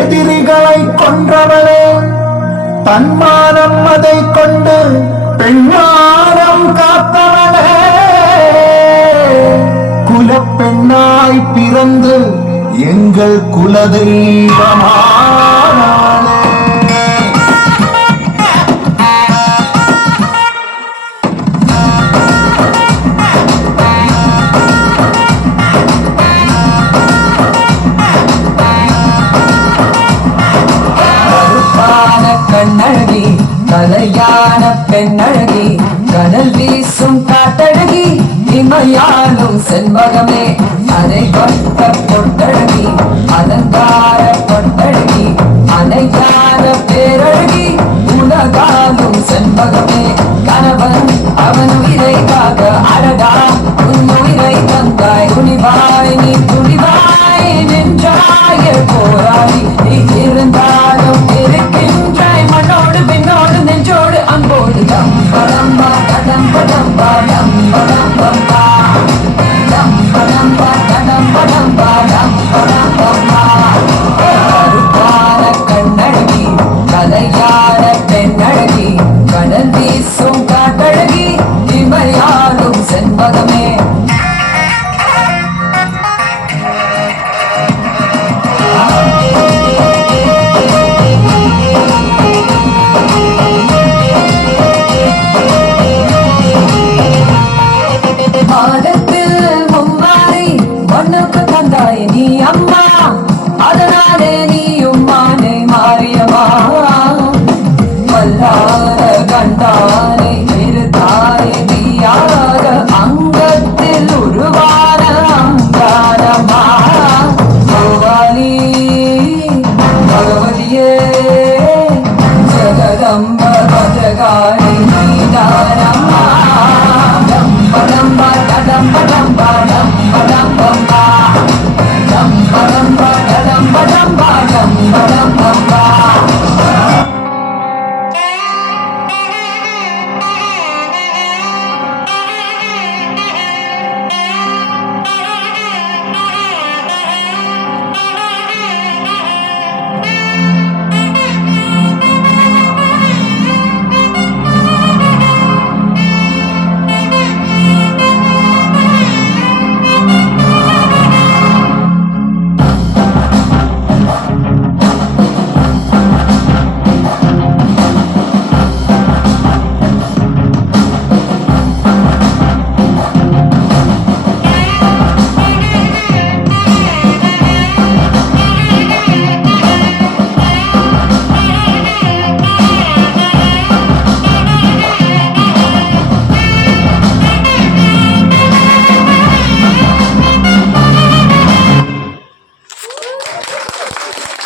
எதிரிகளை கொன்றவளே, தன்மானம் அதை கொண்டு பெண்மானம் காத்தவளே, குலப்பெண்ணாய் பிறந்து எங்கள் குலதெய்வமானாளே. கண்ணழகி கலையான பெண்ணழகி கடல் வீசும் காட்டழகி இமையாலும் செண்பகமே அரை கொட்ட பொட்டழகி அலங்கார பொட்டழகி அனைகார பேரழகி உலகாலும் செண்பகமே கணவன் அவன் உயிரை காக்க அழகா உன் உயிரை தந்தாய் துணிவாய் நீ துணிவாய் நின்றாய போராடி நீ இருந்தாலும் இருக்கின்றாய் மண்ணோடு பின்னோடு நெஞ்சோடு அன்போடு தம்படம்பா கடம்படம்பா டம்படம்பா டம்படம்பா கடம்படம்பா டம்படம்பா கருப்பான கண்ணழகி கலையான பெண்ணழகி கடல் வீசும் காட்டழகி இமையாலும் செண்பகமே. மாதத்தில் மும்மாறி மண்ணுக்கு தந்தாய் நீ அம்மா, அதனாலே நீயும் மானே மாரியம்மா. வல்லார கண்டானே இருத்தாய் நீயாக அங்கத்தில் உருவான அங்காரமா. கோவாலி பகவதியே ஜகதம்ப பஜகாரி நீதானம்மா. டம்படம்பா டம்படம்பா டம்படம்பா டம்படம்பா டம்படம்பா டம்படம்பா